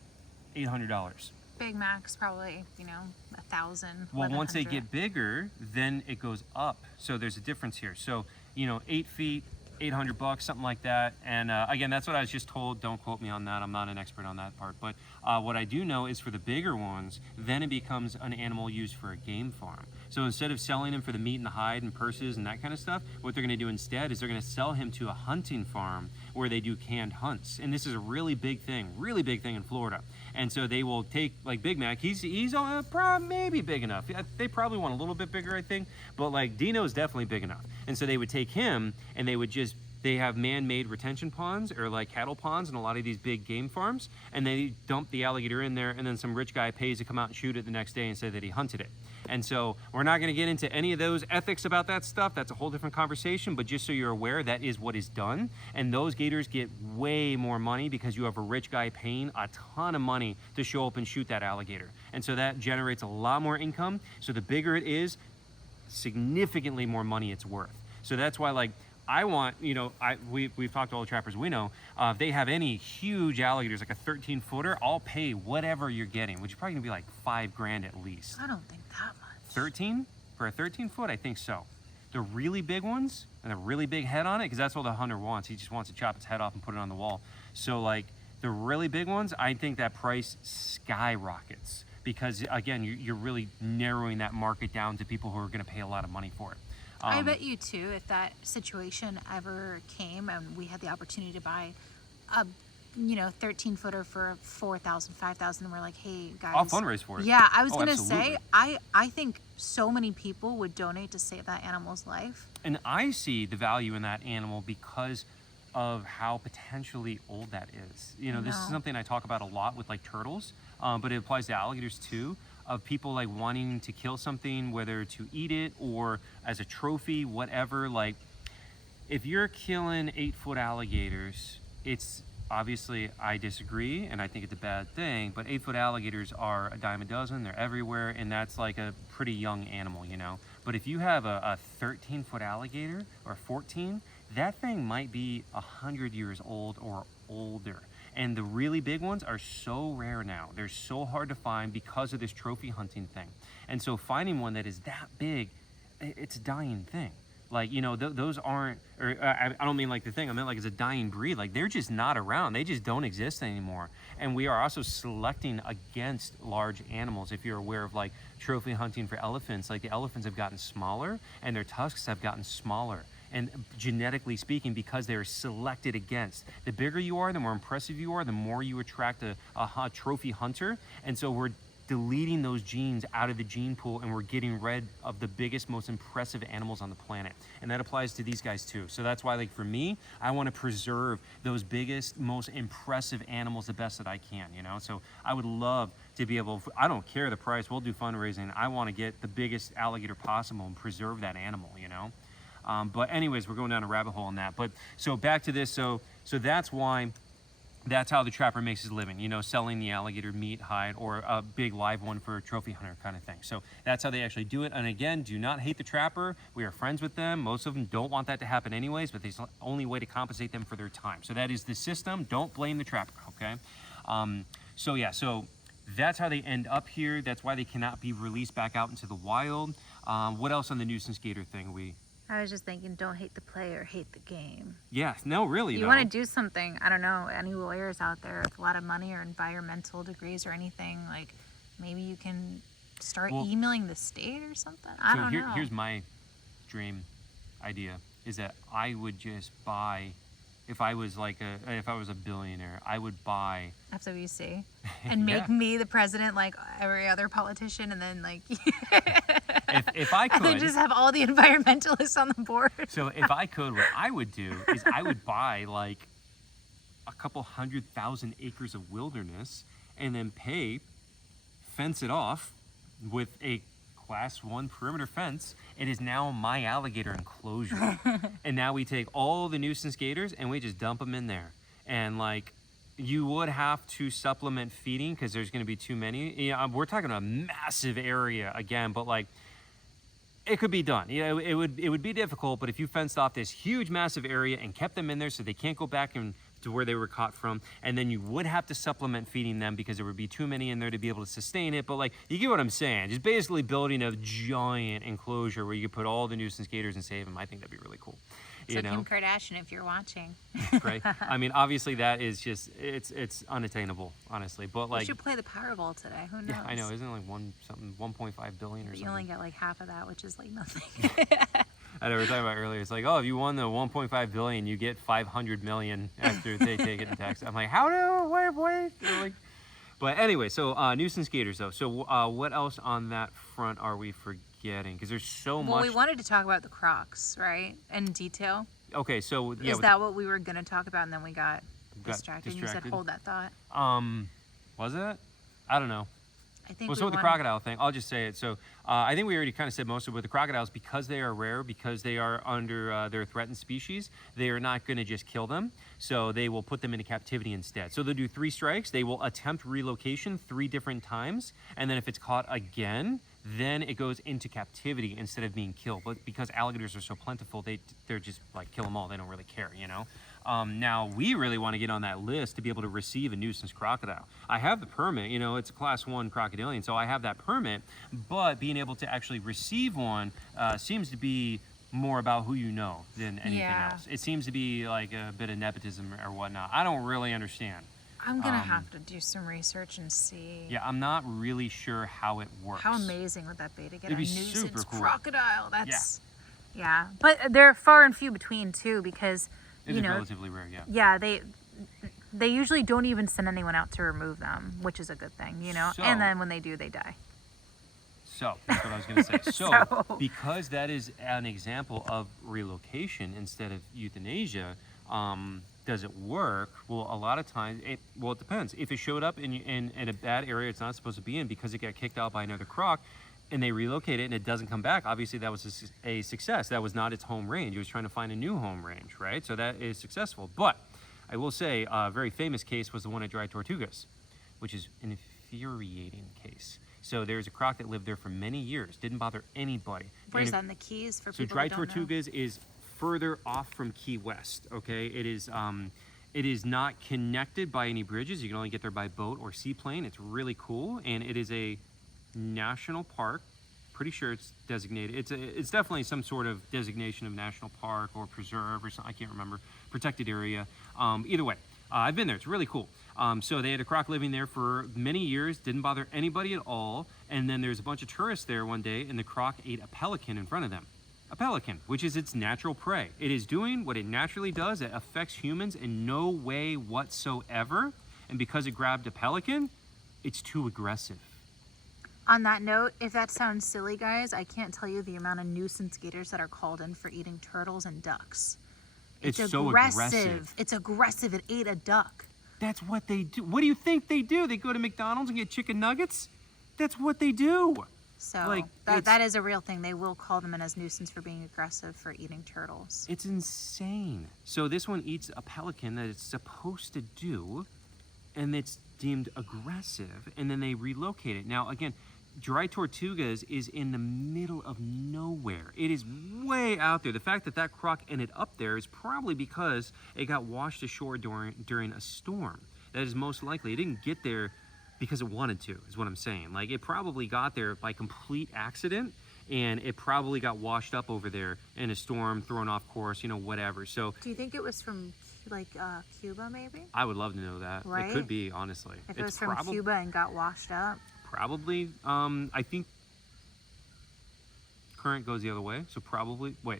$800. Big Mac's probably, you know, 1,000. Well, once they get bigger, then it goes up. So there's a difference here. So, you know, 8 feet, $800, something like that. And again, that's what I was just told. Don't quote me on that. I'm not an expert on that part. But what I do know is for the bigger ones, then it becomes an animal used for a game farm. So instead of selling him for the meat and the hide and purses and that kind of stuff, what they're going to do instead is they're going to sell him to a hunting farm where they do canned hunts. And this is a really big thing in Florida. And so they will take, like Big Mac, he's maybe big enough. They probably want a little bit bigger, I think. But like Dino's definitely big enough. And so they would take him and they would just, they have man-made retention ponds or like cattle ponds in a lot of these big game farms. And they dump the alligator in there, and then some rich guy pays to come out and shoot it the next day and say that he hunted it. And so we're not going to get into any of those ethics about that stuff. That's a whole different conversation. But just so you're aware, that is what is done. And those gators get way more money because you have a rich guy paying a ton of money to show up and shoot that alligator. And so that generates a lot more income. So the bigger it is, significantly more money it's worth. So that's why, like, I want, you know, we've talked to all the trappers we know. If they have any huge alligators, like a 13-footer, I'll pay whatever you're getting, which is probably gonna be like $5,000 at least. I don't think that much. 13 for a 13-foot? I think so. The really big ones and a really big head on it, because that's what the hunter wants. He just wants to chop its head off and put it on the wall. So like the really big ones, I think that price skyrockets because again, you're really narrowing that market down to people who are going to pay a lot of money for it. I bet you too, if that situation ever came and we had the opportunity to buy a, you know, 13-footer for 4,000, 5,000, and we're like, hey guys, I'll fundraise for it. Yeah, I was gonna absolutely. say, I think so many people would donate to save that animal's life. And I see the value in that animal because of how potentially old that is. You know, this is something I talk about a lot with like turtles, but it applies to alligators too. Of people like wanting to kill something, whether to eat it or as a trophy, whatever. Like, if you're killing 8-foot alligators, it's obviously, I disagree and I think it's a bad thing, but 8-foot alligators are a dime a dozen, they're everywhere, and that's like a pretty young animal, you know. But if you have a 13-foot alligator or 14, that thing might be 100 years old or older. And the really big ones are so rare now. They're so hard to find because of this trophy hunting thing. And so finding one that is that big, it's a dying thing. Like, you know, those aren't, or I don't mean like the thing, I meant like it's a dying breed. Like, they're just not around. They just don't exist anymore. And we are also selecting against large animals. If you're aware of like trophy hunting for elephants, like the elephants have gotten smaller and their tusks have gotten smaller. And genetically speaking, because they're selected against. The bigger you are, the more impressive you are, the more you attract a trophy hunter. And so we're deleting those genes out of the gene pool and we're getting rid of the biggest, most impressive animals on the planet. And that applies to these guys too. So that's why, like, for me, I want to preserve those biggest, most impressive animals the best that I can, you know? So I would love to be able, I don't care the price, we'll do fundraising. I want to get the biggest alligator possible and preserve that animal, you know? But anyways, we're going down a rabbit hole on that. But so back to this. So that's why, that's how the trapper makes his living, you know, selling the alligator meat, hide, or a big live one for a trophy hunter kind of thing. So that's how they actually do it. And again, do not hate the trapper. We are friends with them. Most of them don't want that to happen anyways, but it's the only way to compensate them for their time. So that is the system. Don't blame the trapper, okay? So yeah, so that's how they end up here. That's why they cannot be released back out into the wild. What else on the nuisance gator thing I was just thinking, don't hate the player, hate the game. Yeah, no, really, You though. want to do something, I don't know, any lawyers out there with a lot of money or environmental degrees or anything, like maybe you can start emailing the state or something. I don't know. Here's my dream idea, is that I would just buy, if I was a billionaire, I would buy FWC and make me the president like every other politician, and then like if I could, and then just have all the environmentalists on the board. So if I could, what I would do is I would buy like a couple 100,000 acres of wilderness and then fence it off with a Class 1 perimeter fence. It is now my alligator enclosure. And now we take all the nuisance gators and we just dump them in there. And like, you would have to supplement feeding because there's going to be too many. You know, we're talking about a massive area again, but like, it could be done. You know, it would be difficult, but if you fenced off this huge, massive area and kept them in there so they can't go back to where they were caught from, and then you would have to supplement feeding them because there would be too many in there to be able to sustain it. But like, you get what I'm saying? Just basically building a giant enclosure where you could put all the nuisance gators and save them. I think that'd be really cool. So Kim Kardashian, if you're watching. Right? I mean, obviously that is just, it's unattainable, honestly. But like, you should play the Powerball today. Who knows? Yeah, I know. Isn't it like 1.5 billion or something? You only get like half of that, which is like nothing. I know we were talking about earlier. It's like, oh, if you won the 1.5 billion, you get 500 million after they take it in tax. I'm like, how do wait? Like, but anyway, so nuisance gators though. So what else on that front are we forgetting? Because there's so much. Well, we wanted to talk about the Crocs, right? In detail. Okay, so yeah. Is that what we were going to talk about, and then we got distracted? You said, hold that thought. Was it? I don't know. I think well, so with the crocodile thing, I'll just say it. So I think we already kind of said most of it with the crocodiles, because they are rare, because they are under their threatened species, they are not going to just kill them. So they will put them into captivity instead. So they'll do 3 strikes. They will attempt relocation 3 different times. And then if it's caught again, then it goes into captivity instead of being killed. But because alligators are so plentiful, they're just like, kill them all. They don't really care, you know? Now, we really want to get on that list to be able to receive a nuisance crocodile. I have the permit, you know, it's a Class 1 crocodilian, so I have that permit, but being able to actually receive one seems to be more about who you know than anything else. It seems to be like a bit of nepotism or whatnot. I don't really understand. I'm going to have to do some research and see. Yeah, I'm not really sure how it works. How amazing would that be to get It'd a be nuisance super cool. crocodile? Yeah. But they're far and few between too, because It's relatively rare, yeah. Yeah, they usually don't even send anyone out to remove them, which is a good thing, you know. And then when they do, they die. So that's what I was going to say. So because that is an example of relocation instead of euthanasia, does it work? Well, a lot of times, it depends. If it showed up in a bad area it's not supposed to be in because it got kicked out by another croc, and they relocate it and it doesn't come back, obviously that was a success. That was not its home range. It was trying to find a new home range, right? So that is successful. But I will say a very famous case was the one at Dry Tortugas, which is an infuriating case. So there's a croc that lived there for many years, didn't bother anybody. Where's that in the Keys for people Dry who don't know? Tortugas is further off from Key West, okay? It is not connected by any bridges. You can only get there by boat or seaplane. It's really cool, and it is a national park. Pretty sure it's designated. It's definitely some sort of designation of national park or preserve or something. I can't remember. Protected area. Either way, I've been there. It's really cool. So they had a croc living there for many years. Didn't bother anybody at all. And then there's a bunch of tourists there one day, and the croc ate a pelican in front of them. A pelican, which is its natural prey. It is doing what it naturally does. It affects humans in no way whatsoever. And because it grabbed a pelican, it's too aggressive. On that note, if that sounds silly, guys, I can't tell you the amount of nuisance gators that are called in for eating turtles and ducks. It's so aggressive. It's aggressive. It ate a duck. That's what they do. What do you think they do? They go to McDonald's and get chicken nuggets? That's what they do. So that is a real thing. They will call them in as nuisance for being aggressive for eating turtles. It's insane. So this one eats a pelican that it's supposed to do, and it's deemed aggressive, and then they relocate it. Now, again, Dry Tortugas is in the middle of nowhere. It is way out there. The fact that that croc ended up there is probably because it got washed ashore during a storm. That is most likely. It didn't get there because it wanted to, is what I'm saying. Like, it probably got there by complete accident, and it probably got washed up over there in a storm, thrown off course, you know, whatever. So Do you think it was from like Cuba maybe? I would love to know that. Right? It could be, honestly. If it was from Cuba and got washed up? Probably. I think current goes the other way, so probably. Wait,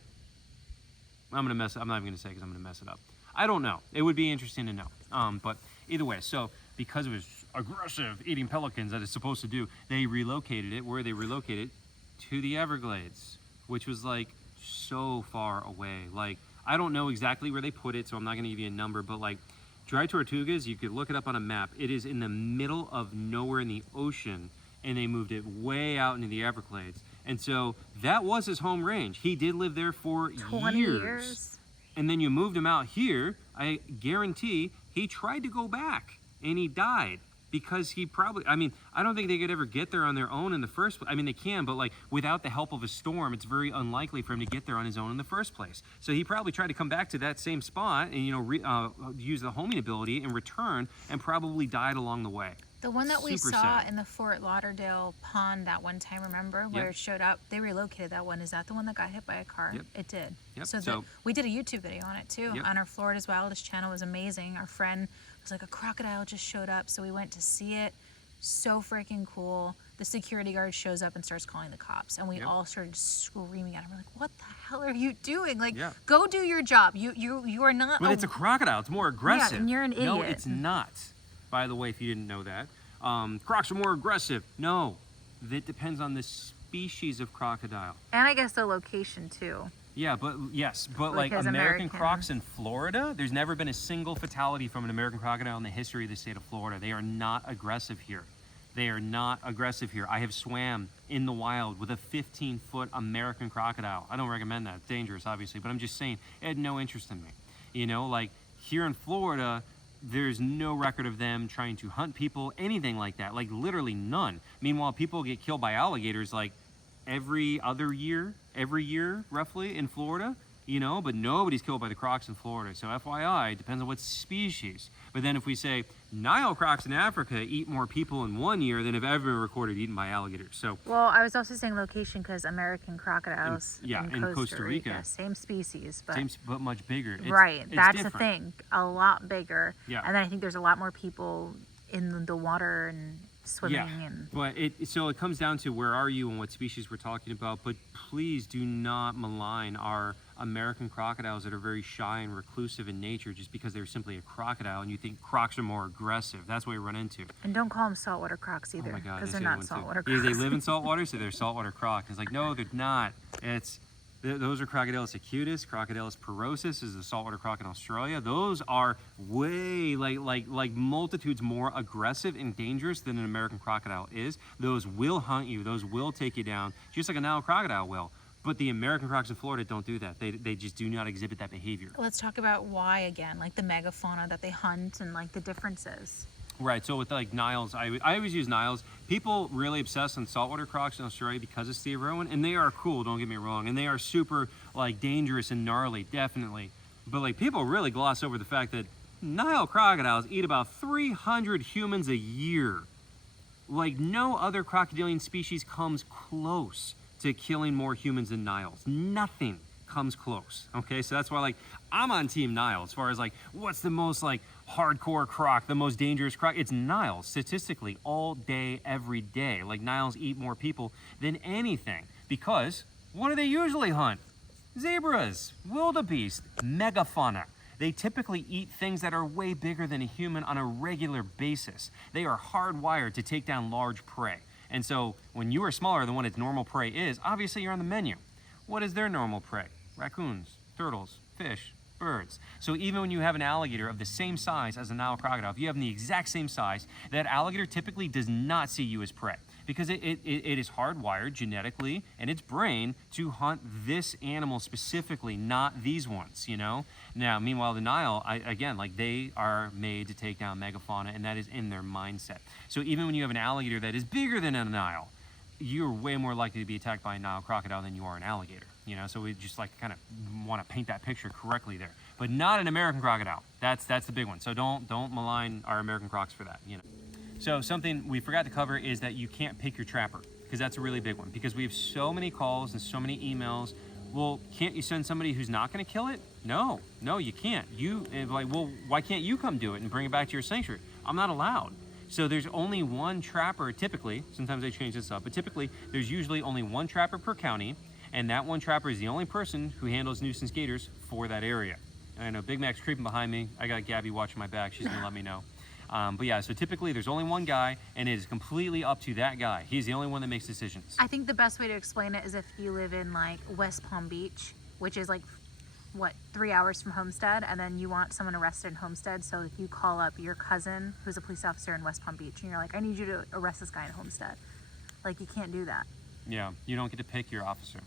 I'm not even gonna say because I'm gonna mess it up. I don't know. It would be interesting to know. But either way, so because it was aggressive eating pelicans that it's supposed to do, they relocated it. Where they relocated to the Everglades, which was like so far away. Like I don't know exactly where they put it, so I'm not gonna give you a number. But like Dry Tortugas, you could look it up on a map. It is in the middle of nowhere in the ocean, and they moved it way out into the Everglades. And so that was his home range. He did live there for 20 years. And then you moved him out here. I guarantee he tried to go back and he died because he probably, I mean, I don't think they could ever get there on their own in the first place. I mean, they can, but like without the help of a storm, it's very unlikely for him to get there on his own in the first place. So he probably tried to come back to that same spot and, you know, use the homing ability and return, and probably died along the way. The one that we Super saw sad. in the Fort Lauderdale pond that one time, remember, where Yep. it showed up? They relocated that one. Is that the one that got hit by a car? Yep. It did. Yep. So we did a YouTube video on it too, Yep. on our Florida's Wildest channel. It was amazing. Our friend was like, a crocodile just showed up, so we went to see it. So freaking cool. The security guard shows up and starts calling the cops, and we Yep. all started screaming at him. We're like, "What the hell are you doing? Like, Yeah. go do your job. You are not." But it's a crocodile. It's more aggressive. and you're an No, idiot. it's not. By the way, if you didn't know that. Crocs are more aggressive. No, that depends on the species of crocodile. And I guess the location too. Yeah, but yes, but like Because American American- Crocs in Florida, there's never been a single fatality from an American crocodile in the history of the state of Florida. They are not aggressive here. They are not aggressive here. I have swam in the wild with a 15-foot American crocodile. I don't recommend that. It's dangerous, obviously, but I'm just saying it had no interest in me. You know, like here in Florida, there's no record of them trying to hunt people, anything like that. Like literally none. Meanwhile, people get killed by alligators like every year roughly in Florida, you know, but nobody's killed by the Crocs in Florida. So FYI, it depends on what species. But then if we say Nile Crocs in Africa eat more people in 1 year than have ever been recorded eaten by alligators. So Well, I was also saying location because American crocodiles in Costa Rica. same species, but same, but much bigger. right, that's different. the thing, a lot bigger. Yeah. And then I think there's a lot more people in the water and swimming and But so it comes down to where are you and what species we're talking about. But please do not malign our American crocodiles that are very shy and reclusive in nature just because they're simply a crocodile and you think Crocs are more aggressive. That's what we run into. and don't call them saltwater crocs Oh either my God, because they they're say that not one too. saltwater Yeah, crocs. they live in saltwater, so they're saltwater crocs. It's like, no, they're not. Those are Crocodylus acutus. Crocodylus porosus is the saltwater croc in Australia. Those are way like multitudes more aggressive and dangerous than an American crocodile is. Those will hunt you. Those will take you down, just like a Nile crocodile will. But the American crocs in Florida don't do that. They just do not exhibit that behavior. Let's talk about why again, like the megafauna that they hunt and like the differences. Right, so with like Niles, I always use Niles. People really obsess on saltwater crocs in Australia because of Steve Irwin, and they are cool, don't get me wrong, and they are super like dangerous and gnarly, definitely. But like people really gloss over the fact that Nile crocodiles eat about 300 humans a year. Like no other crocodilian species comes close to killing more humans than Niles. Nothing comes close. Okay, so that's why like I'm on Team Nile as far as like what's the most like hardcore croc, the most dangerous croc. It's Niles statistically all day, every day. Like Niles eat more people than anything because what do they usually hunt? Zebras, wildebeest, megafauna. They typically eat things that are way bigger than a human on a regular basis. They are hardwired to take down large prey. And so when you are smaller than what its normal prey is, obviously you're on the menu. What is their normal prey? Raccoons, turtles, fish, birds. So even when you have an alligator of the same size as a Nile crocodile, if you have them the exact same size, that alligator typically does not see you as prey because it is hardwired genetically in its brain to hunt this animal specifically, not these ones, you know? Now, meanwhile, the Nile, again, like they are made to take down megafauna, and that is in their mindset. So even when you have an alligator that is bigger than a Nile, you're way more likely to be attacked by a Nile crocodile than you are an alligator. You know, so we just like kind of want to paint that picture correctly there, but not an American crocodile. That's the big one. So don't malign our American crocs for that. You know. So something we forgot to cover is that you can't pick your trapper. because that's a really big one. Because we have so many calls and so many emails. Well, can't you send somebody who's not going to kill it? No, you can't. Well, why can't you come do it and bring it back to your sanctuary? I'm not allowed. So there's only one trapper typically. Sometimes they change this up, but typically there's usually only one trapper per county, and that one trapper is the only person who handles nuisance gators for that area. And I know Big Mac's creeping behind me. I got Gabby watching my back. She's gonna let me know. But yeah, so typically there's only one guy, and it is completely up to that guy. He's the only one that makes decisions. I think the best way to explain it is if you live in like West Palm Beach, which is like, what, 3 hours from Homestead, and then you want someone arrested in Homestead. So if you call up your cousin who's a police officer in West Palm Beach and you're like, I need you to arrest this guy in Homestead, like, you can't do that. Yeah, you don't get to pick your officer.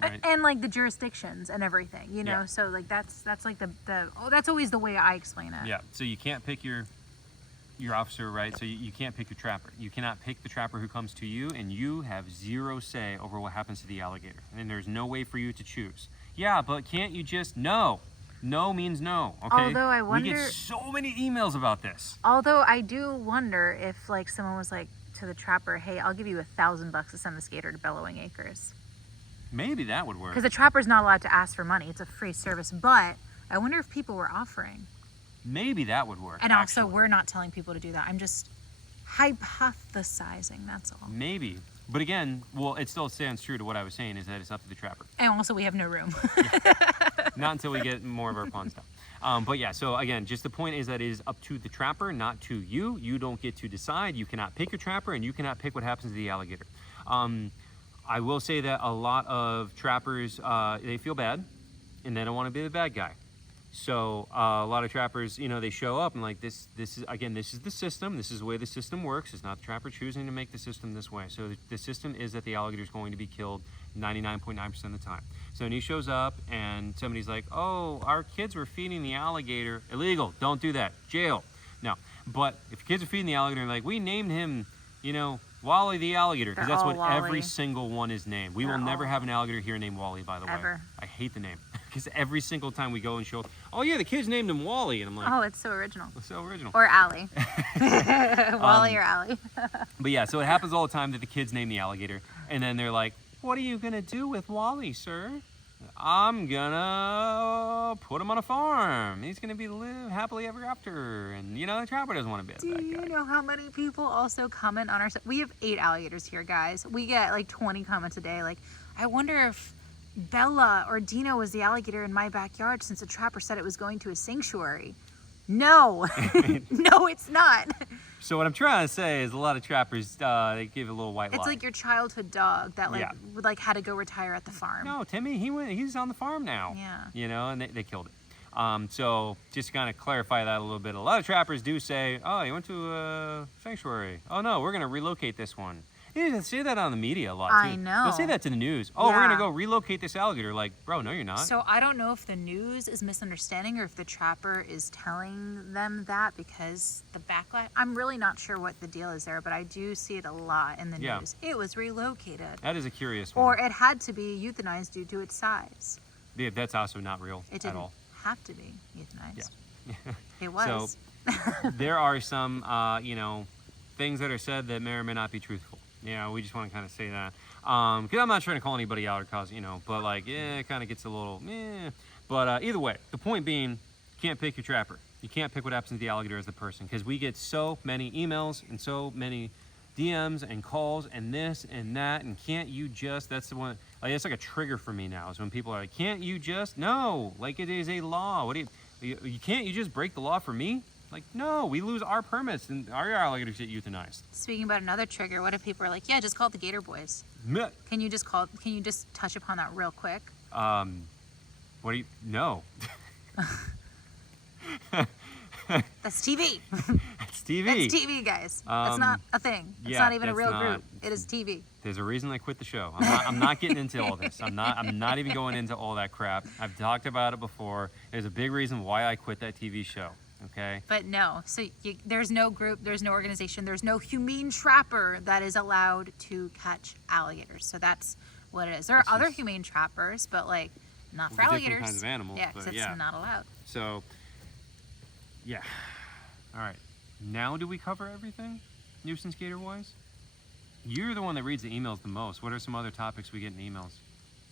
Right? And like the jurisdictions and everything, you know. Yeah. So like that's like that's always the way I explain it. Yeah, so you can't pick your officer, right? So you can't pick your trapper. You cannot pick the trapper who comes to you, and you have zero say over what happens to the alligator. And there's no way for you to choose. Yeah, but can't you just no? No means no, okay? Although I wonder, we get so many emails about this. Although I do wonder if like someone was like to the trapper, hey, I'll give you $1,000 to send this gator to Bellowing Acres. Maybe that would work. Because the trapper's not allowed to ask for money. It's a free service. But I wonder if people were offering. Maybe that would work. And actually. also, we're not telling people to do that. I'm just hypothesizing, that's all. Maybe. But again, well, it still stands true to what I was saying, is that it's up to the trapper. And also, we have no room. Not until we get more of our pond stuff. But yeah, so again, just the point is that it is up to the trapper, not to you. You don't get to decide. You cannot pick your trapper, and you cannot pick what happens to the alligator. I will say that a lot of trappers, they feel bad, and they don't want to be the bad guy. So a lot of trappers, you know, they show up and like this is, again, this is the system. This is the way the system works. It's not the trapper choosing to make the system this way. So the system is that the alligator is going to be killed 99.9% of the time. So when he shows up and somebody's like, oh, our kids were feeding the alligator. Illegal. Don't do that. Jail. No. But if your kids are feeding the alligator, and like, we named him, you know, Wally the alligator, because that's what Wally. Every single one is named. We will never have an alligator here named Wally, by the way. I hate the name. Because every single time we go and show, oh yeah, the kids named him Wally, and I'm like, oh, it's so original. It's so original. Or Allie. Wally or Allie. But yeah, so it happens all the time that the kids name the alligator, and then they're like, what are you gonna do with Wally, sir? I'm gonna put him on a farm. He's gonna be live happily ever after. And you know, the trapper doesn't want to be a bad guy. Do you know how many people also comment on our stuff? We have 8 alligators here, guys. We get like 20 comments a day. Like, I wonder if Bella or Dino was the alligator in my backyard since the trapper said it was going to a sanctuary. No, no, it's not. So what I'm trying to say is a lot of trappers, they give a little white lie. It's like your childhood dog that like had to go retire at the farm. No, Timmy, he's on the farm now. Yeah. You know, and they killed it. So just to kind of clarify that a little bit, a lot of trappers do say, oh, you went to a sanctuary. Oh no, we're gonna relocate this one. They say that on the media a lot, too. I know. They'll say that to the news. Oh, we're going to go relocate this alligator. Like, bro, no, you're not. So I don't know if the news is misunderstanding or if the trapper is telling them that because the backlash. I'm really not sure what the deal is there, but I do see it a lot in the news. It was relocated. That is a curious one. Or it had to be euthanized due to its size. Yeah, that's also not real It at all. didn't have to be euthanized. Yeah. It was. So there are some, you know, things that are said that may or may not be truthful. Yeah, we just want to kind of say that. Because I'm not trying to call anybody out or cause, you know, but like, yeah, it kind of gets a little, But either way, the point being, you can't pick your trapper. You can't pick what happens to the alligator as the person. Because we get so many emails and so many DMs and calls and this and that. And can't you just, that's the one, like, it's like a trigger for me now. Is when people are like, can't you just, no, like it is a law. What do you can't you just break the law for me? Like, no, we lose our permits and our alligators get euthanized. Speaking about another trigger, what if people are like, yeah, just call it the Gator Boys? Meh. Can you just touch upon that real quick? What do you, no. That's TV. It's TV. That's TV, guys. That's not a thing. It's not even a real group. It is TV. There's a reason I quit the show. I'm not getting into all this. I'm not even going into all that crap. I've talked about it before. There's a big reason why I quit that TV show. Okay. But no, so there's no group, there's no organization, there's no humane trapper that is allowed to catch alligators. So that's what it is. There are other humane trappers, but like not for alligators. Different kinds of animals. Yeah, because it's not allowed. So, yeah. All right. Now do we cover everything, nuisance gator wise? You're the one that reads the emails the most. What are some other topics we get in emails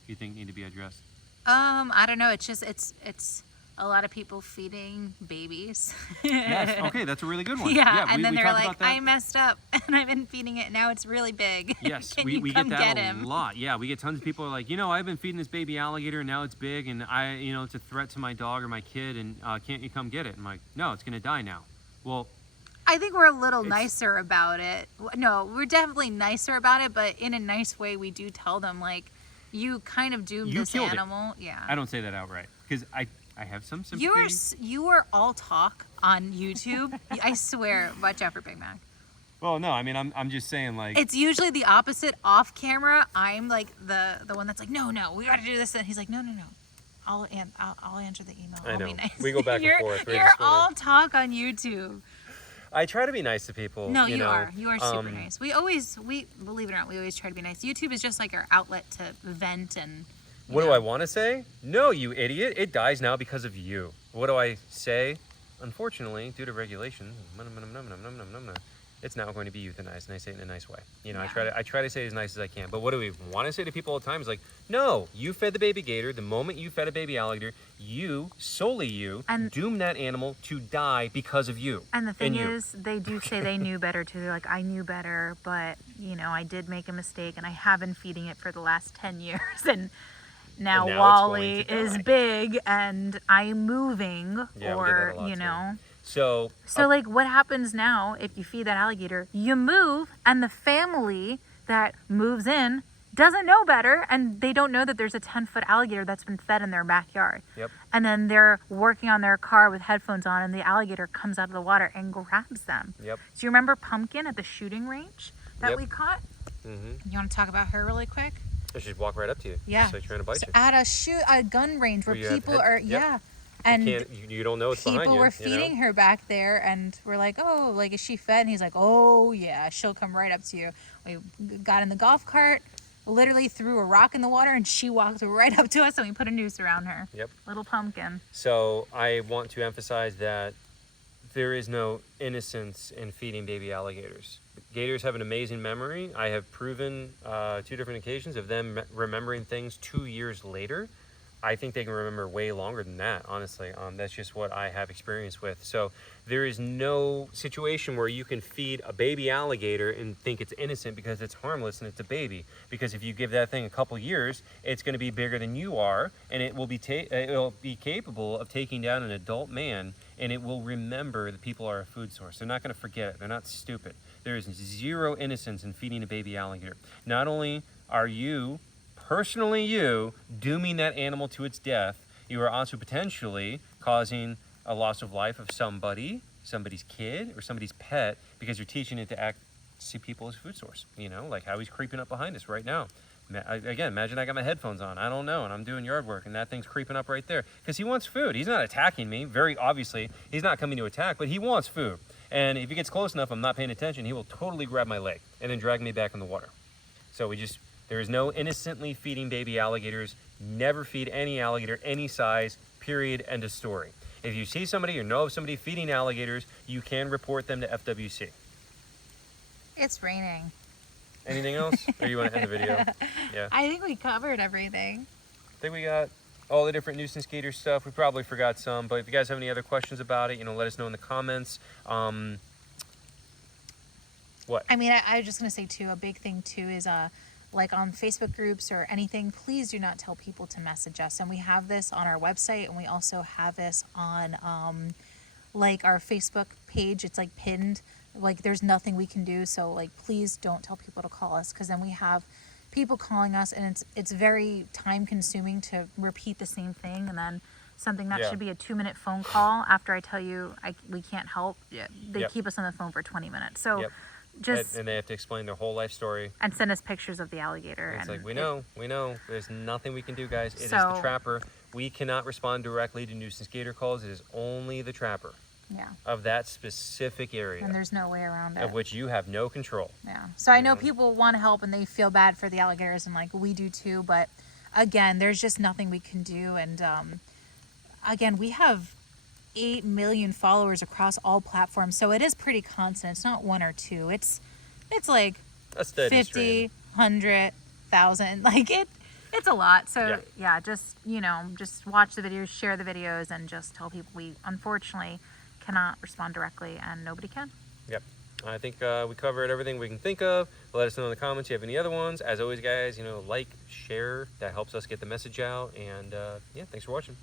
you think need to be addressed? I don't know. It's just it's a lot of people feeding babies. Yes. Okay, that's a really good one. Yeah, and then we they're talked like, about that. I messed up and I've been feeding it. Now it's really big. Yes, Can we you get come that get a him? lot. Yeah, we get tons of people like, I've been feeding this baby alligator and now it's big and it's a threat to my dog or my kid and can't you come get it? I'm like, no, it's gonna die now. Well, I think we're a little nicer about it. No, we're definitely nicer about it, but in a nice way, we do tell them like, you kind of doomed this killed it. animal. Yeah. I don't say that outright because I have some sympathy. You are all talk on YouTube. I swear. Watch out for Big Mac. Well, no, I mean, I'm just saying, like... It's usually the opposite. Off camera, I'm, like, the one that's like, no, we got to do this. And he's like, no. I'll answer the email. I know. Be nice. We go back and forth. You're all talk on YouTube. I try to be nice to people. No, you are. You are super nice. We believe it or not, we always try to be nice. YouTube is just like our outlet to vent and... What do I want to say? No, you idiot. It dies now because of you. What do I say? Unfortunately, due to regulation, it's now going to be euthanized, and I say it in a nice way. I try to say it as nice as I can. But what do we want to say to people all the time is like, no, you fed the baby gator. The moment you fed a baby alligator, solely you, doomed that animal to die because of you. And the thing is, they do say they knew better too. They're like, I knew better, but I did make a mistake, and I have been feeding it for the last 10 years, and now Wally is big, and I'm moving, or So like, what happens now if you feed that alligator? You move, and the family that moves in doesn't know better, and they don't know that there's a 10-foot alligator that's been fed in their backyard. Yep. And then they're working on their car with headphones on, and the alligator comes out of the water and grabs them. Yep. Do you remember Pumpkin at the shooting range that we caught? Mm-hmm. You want to talk about her really quick? She just walk right up to you. Yeah. It's like trying to bite you. At a gun range where people are, and you don't know what's behind you. People were feeding her back there, and we're like, oh, like, is she fed? And he's like, oh, yeah, she'll come right up to you. We got in the golf cart, literally threw a rock in the water, and she walked right up to us, and we put a noose around her. Yep. Little Pumpkin. So I want to emphasize that there is no innocence in feeding baby alligators. Gators have an amazing memory. I have proven 2 different occasions of them remembering things 2 years later. I think they can remember way longer than that, honestly. That's just what I have experience with. So there is no situation where you can feed a baby alligator and think it's innocent because it's harmless and it's a baby. Because if you give that thing a couple years, it's going to be bigger than you are, and it will be capable of taking down an adult man, and it will remember that people are a food source. They're not going to forget it. They're not stupid. There is zero innocence in feeding a baby alligator. Not only are you, personally you, dooming that animal to its death, you are also potentially causing a loss of life of somebody's kid or somebody's pet, because you're teaching it to see people as food source. Like how he's creeping up behind us right now. Again, imagine I got my headphones on, I don't know, and I'm doing yard work, and that thing's creeping up right there because he wants food. He's not attacking me. Very obviously, he's not coming to attack, but he wants food. And if he gets close enough, I'm not paying attention, he will totally grab my leg and then drag me back in the water. So there is no innocently feeding baby alligators. Never feed any alligator, any size, period, end of story. If you see somebody or know of somebody feeding alligators, you can report them to FWC. It's raining. Anything else? Or you want to end the video? Yeah. I think we covered everything. I think we got all the different nuisance gator stuff. We probably forgot some, but if you guys have any other questions about it, let us know in the comments. What? I mean, I was just going to say, too, a big thing, too, is like on Facebook groups or anything, please do not tell people to message us. And we have this on our website, and we also have this on like our Facebook page. It's like pinned. Like there's nothing we can do. So like, please don't tell people to call us, because then we have people calling us, and it's very time consuming to repeat the same thing, and then something that should be a 2-minute phone call after I tell you we can't help. They keep us on the phone for 20 minutes. So and they have to explain their whole life story and send us pictures of the alligator. And it's like, we know there's nothing we can do, guys. It is the trapper. We cannot respond directly to nuisance gator calls. It is only the trapper of that specific area, and there's no way around it, of which you have no control. So I know people want to help and they feel bad for the alligators, and like we do too, but again, there's just nothing we can do. And again, we have 8 million followers across all platforms, so it is pretty constant. It's not 1 or 2. It's like a steady 50, stream. 100,000. Like it's a lot. So Yeah. yeah, just, just watch the videos, share the videos, and just tell people we unfortunately cannot respond directly, and nobody can. Yep. I think we covered everything we can think of. Let us know in the comments if you have any other ones. As always, guys, like, share. That helps us get the message out. And yeah, thanks for watching.